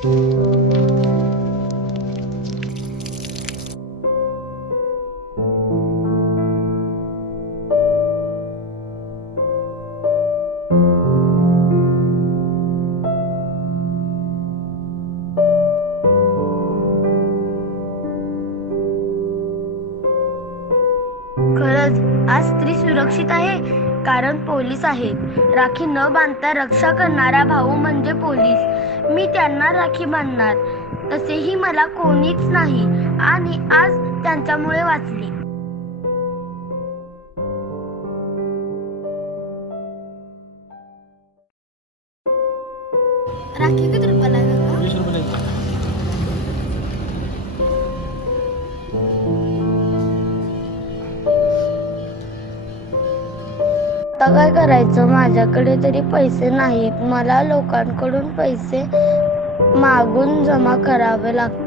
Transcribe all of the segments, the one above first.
खरंच आज स्त्री सुरक्षित आहे, कारण पोलीस आहेत. राखी न बांधता रक्षा करणारा भाऊ म्हणजे पोलीस. मी त्यांना राखी बांधणार. तसेही मला कोणीच नाही आणि आज त्यांच्यामुळे वाचले. राखी किती रुपयाला आहे काका? 20 रुपये. आता काय करायचं? माझ्याकडे तरी पैसे नाहीत. मला लोकांकडून पैसे मागून जमा करावे लागतात.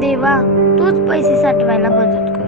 देवा, तूच पैसे साठवायला मदत कर.